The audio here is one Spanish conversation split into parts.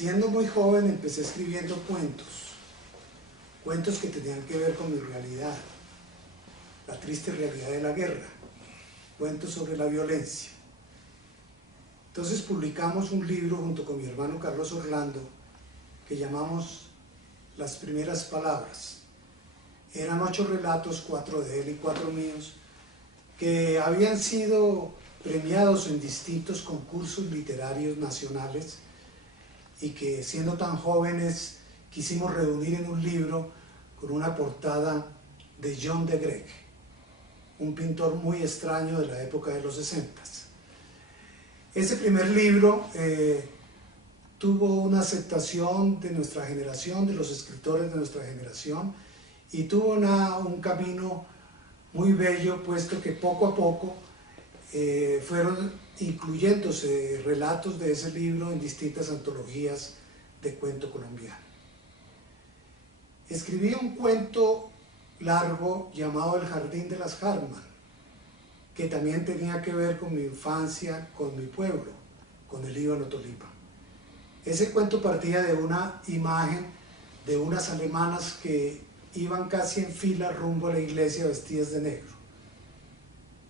Siendo muy joven empecé escribiendo cuentos que tenían que ver con mi realidad, la triste realidad de la guerra, cuentos sobre la violencia. Entonces publicamos un libro junto con mi hermano Carlos Orlando que llamamos Las primeras palabras. Eran 8 relatos, 4 de él y 4 míos, que habían sido premiados en distintos concursos literarios nacionales y que, siendo tan jóvenes, quisimos reunir en un libro con una portada de John de Greg, un pintor muy extraño de la época de los 60. Ese primer libro tuvo una aceptación de nuestra generación, de los escritores de nuestra generación, y tuvo un camino muy bello, puesto que poco a poco fueron incluyéndose relatos de ese libro en distintas antologías de cuento colombiano. Escribí un cuento largo llamado El jardín de las Hartmann, que también tenía que ver con mi infancia, con mi pueblo, con el Líbano Tolima. Ese cuento partía de una imagen de unas alemanas que iban casi en fila rumbo a la iglesia vestidas de negro.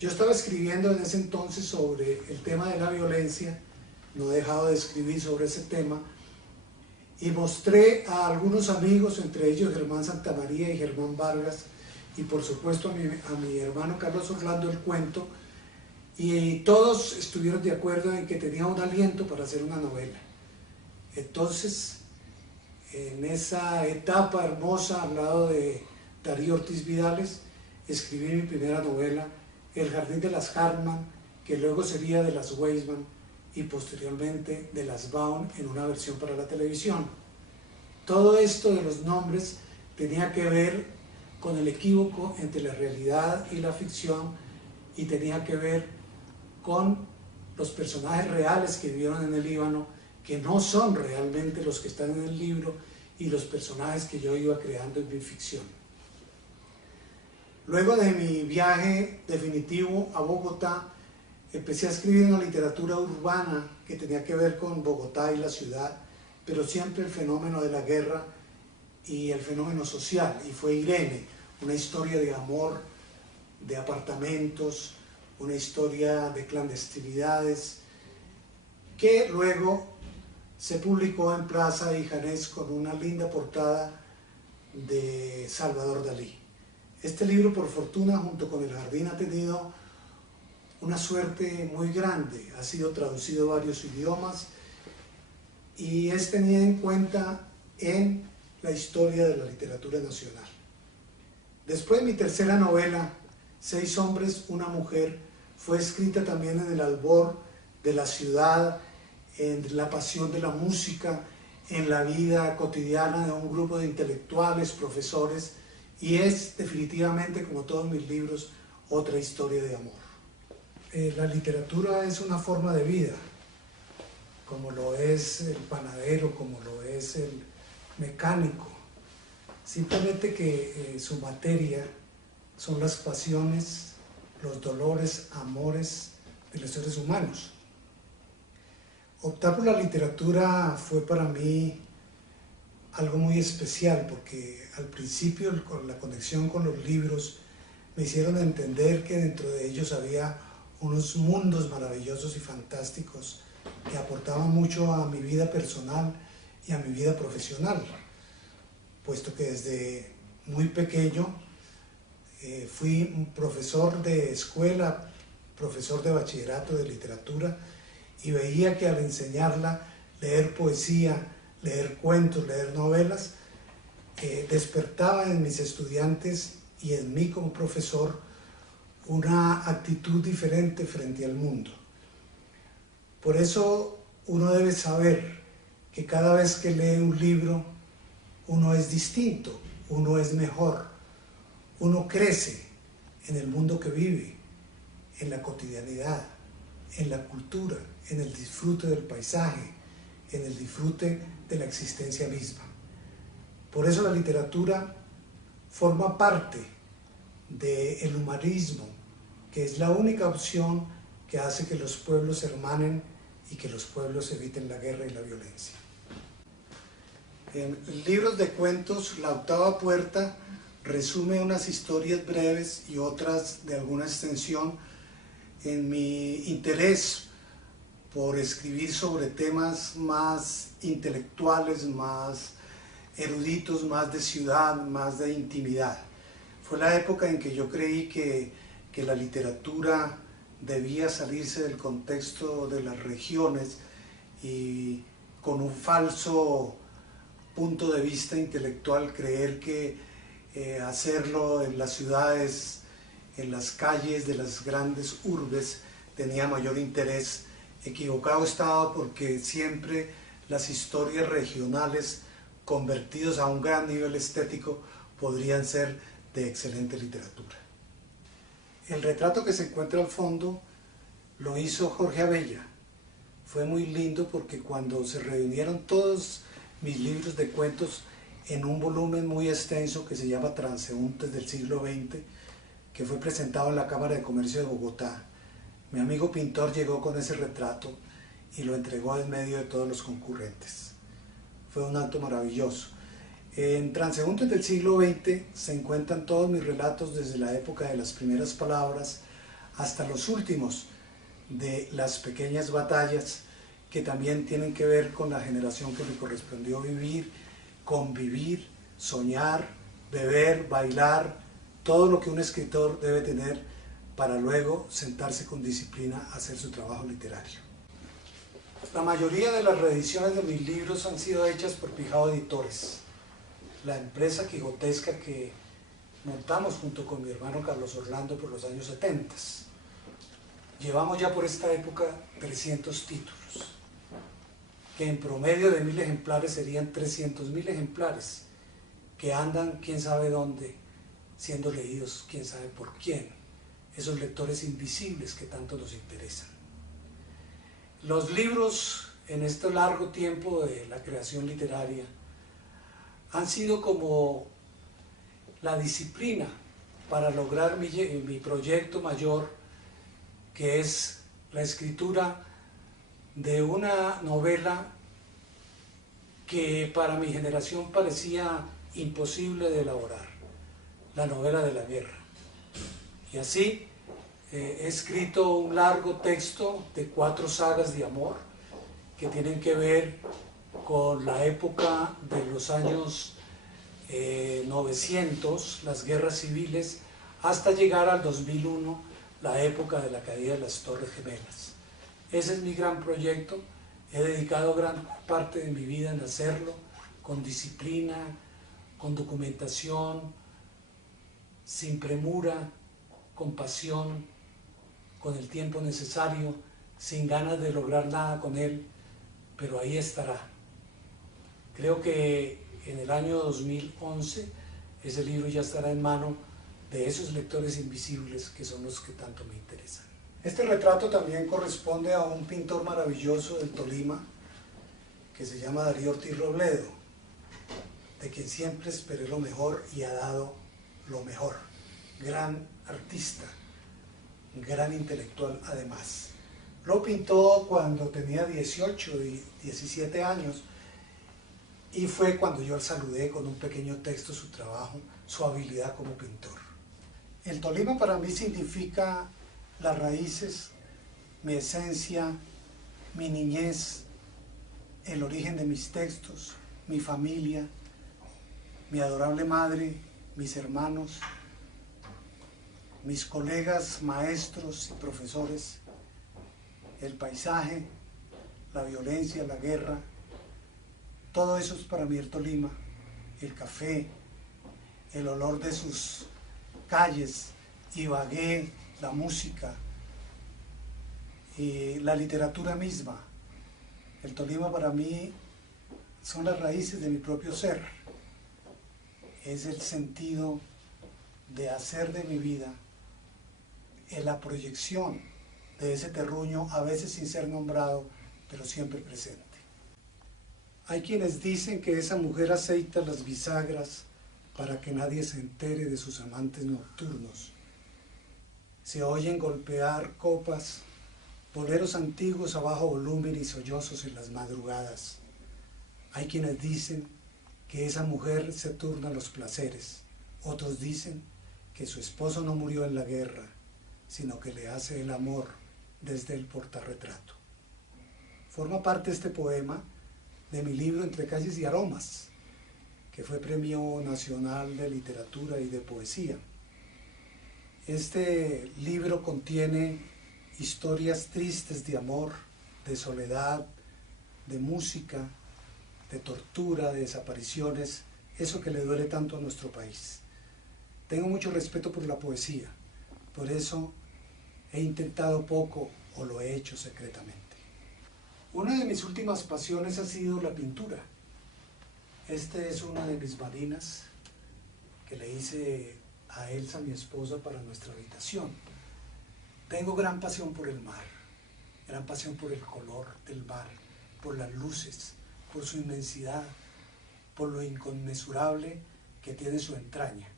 Yo estaba escribiendo en ese entonces sobre el tema de la violencia, no he dejado de escribir sobre ese tema, y mostré a algunos amigos, entre ellos Germán Santamaría y Germán Vargas, y por supuesto a mi hermano Carlos Orlando, el cuento, y todos estuvieron de acuerdo en que tenía un aliento para hacer una novela. Entonces, en esa etapa hermosa al lado de Darío Ortiz Vidales, escribí mi primera novela, El jardín de las Hartmann, que luego sería de las Weisman y posteriormente de las Baum en una versión para la televisión. Todo esto de los nombres tenía que ver con el equívoco entre la realidad y la ficción, y tenía que ver con los personajes reales que vivieron en el Líbano, que no son realmente los que están en el libro, y los personajes que yo iba creando en mi ficción. Luego de mi viaje definitivo a Bogotá, empecé a escribir una literatura urbana que tenía que ver con Bogotá y la ciudad, pero siempre el fenómeno de la guerra y el fenómeno social, y fue Irene, una historia de amor, de apartamentos, una historia de clandestinidades, que luego se publicó en Plaza y Janés con una linda portada de Salvador Dalí. Este libro, por fortuna, junto con El jardín, ha tenido una suerte muy grande, ha sido traducido a varios idiomas y es tenido en cuenta en la historia de la literatura nacional. Después, mi tercera novela, 6 hombres, una mujer, fue escrita también en el albor de la ciudad, en la pasión de la música, en la vida cotidiana de un grupo de intelectuales, profesores, y es definitivamente, como todos mis libros, otra historia de amor. La literatura es una forma de vida, como lo es el panadero, como lo es el mecánico, simplemente que su materia son las pasiones, los dolores, amores de los seres humanos. Optar por la literatura fue para mí algo muy especial, porque al principio, con la conexión con los libros, me hicieron entender que dentro de ellos había unos mundos maravillosos y fantásticos que aportaban mucho a mi vida personal y a mi vida profesional, puesto que desde muy pequeño fui un profesor de escuela, profesor de bachillerato de literatura, y veía que al enseñarla, leer poesía, leer cuentos, leer novelas, despertaba en mis estudiantes y en mí como profesor una actitud diferente frente al mundo. Por eso uno debe saber que cada vez que lee un libro, uno es distinto, uno es mejor, uno crece en el mundo que vive, en la cotidianidad, en la cultura, en el disfrute del paisaje, en el disfrute de la existencia misma. Por eso la literatura forma parte del humanismo, que es la única opción que hace que los pueblos se hermanen y que los pueblos eviten la guerra y la violencia. En libros de cuentos, La octava puerta resume unas historias breves y otras de alguna extensión en mi interés por escribir sobre temas más intelectuales, más eruditos, más de ciudad, más de intimidad. Fue la época en que yo creí que la literatura debía salirse del contexto de las regiones y con un falso punto de vista intelectual creer que hacerlo en las ciudades, en las calles de las grandes urbes tenía mayor interés. Equivocado estaba, porque siempre las historias regionales convertidos a un gran nivel estético podrían ser de excelente literatura. El retrato que se encuentra al fondo lo hizo Jorge Abella. Fue muy lindo porque cuando se reunieron todos mis libros de cuentos en un volumen muy extenso que se llama Transeúntes del siglo XX, que fue presentado en la Cámara de Comercio de Bogotá, mi amigo pintor llegó con ese retrato y lo entregó en medio de todos los concurrentes. Fue un acto maravilloso. En Transeúntes del siglo XX se encuentran todos mis relatos desde la época de las primeras palabras hasta los últimos de las pequeñas batallas, que también tienen que ver con la generación que me correspondió vivir, convivir, soñar, beber, bailar, todo lo que un escritor debe tener para luego sentarse con disciplina a hacer su trabajo literario. La mayoría de las reediciones de mis libros han sido hechas por Pijao Editores, la empresa quijotesca que montamos junto con mi hermano Carlos Orlando por los años 70. Llevamos ya por esta época 300 títulos, que en promedio de 1000 ejemplares serían 300.000 ejemplares, que andan quién sabe dónde, siendo leídos quién sabe por quién, esos lectores invisibles que tanto nos interesan. Los libros en este largo tiempo de la creación literaria han sido como la disciplina para lograr mi proyecto mayor, que es la escritura de una novela que para mi generación parecía imposible de elaborar, la novela de la guerra. Y así he escrito un largo texto de 4 sagas de amor que tienen que ver con la época de los años 900, las guerras civiles, hasta llegar al 2001, la época de la caída de las Torres Gemelas. Ese es mi gran proyecto. He dedicado gran parte de mi vida en hacerlo, con disciplina, con documentación, sin premura, con pasión, con el tiempo necesario, sin ganas de lograr nada con él, pero ahí estará. Creo que en el año 2011 ese libro ya estará en mano de esos lectores invisibles que son los que tanto me interesan. Este retrato también corresponde a un pintor maravilloso del Tolima que se llama Darío Ortiz Robledo, de quien siempre esperé lo mejor y ha dado lo mejor. Gran artista, gran intelectual además. Lo pintó cuando tenía 18 y 17 años y fue cuando yo saludé con un pequeño texto su trabajo, su habilidad como pintor. El Tolima para mí significa las raíces, mi esencia, mi niñez, el origen de mis textos, mi familia, mi adorable madre, mis hermanos, mis colegas, maestros y profesores, el paisaje, la violencia, la guerra, todo eso es para mí el Tolima, el café, el olor de sus calles, Ibagué, la música y la literatura misma. El Tolima para mí son las raíces de mi propio ser, es el sentido de hacer de mi vida en la proyección de ese terruño, a veces sin ser nombrado, pero siempre presente. Hay quienes dicen que esa mujer aceita las bisagras para que nadie se entere de sus amantes nocturnos. Se oyen golpear copas, boleros antiguos a bajo volumen y sollozos en las madrugadas. Hay quienes dicen que esa mujer se turna los placeres. Otros dicen que su esposo no murió en la guerra, sino que le hace el amor desde el portarretrato. Forma parte este poema de mi libro Entre calles y aromas, que fue Premio Nacional de Literatura y de Poesía. Este libro contiene historias tristes de amor, de soledad, de música, de tortura, de desapariciones, eso que le duele tanto a nuestro país. Tengo mucho respeto por la poesía, por eso he intentado poco o lo he hecho secretamente. Una de mis últimas pasiones ha sido la pintura. Este es una de mis marinas que le hice a Elsa, mi esposa, para nuestra habitación. Tengo gran pasión por el mar, gran pasión por el color del mar, por las luces, por su inmensidad, por lo inconmensurable que tiene su entraña.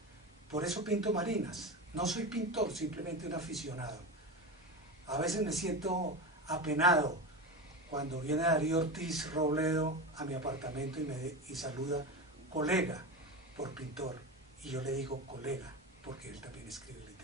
Por eso pinto marinas. No soy pintor, simplemente un aficionado. A veces me siento apenado cuando viene Darío Ortiz Robledo a mi apartamento y saluda colega por pintor. Y yo le digo colega porque él también escribe literatura.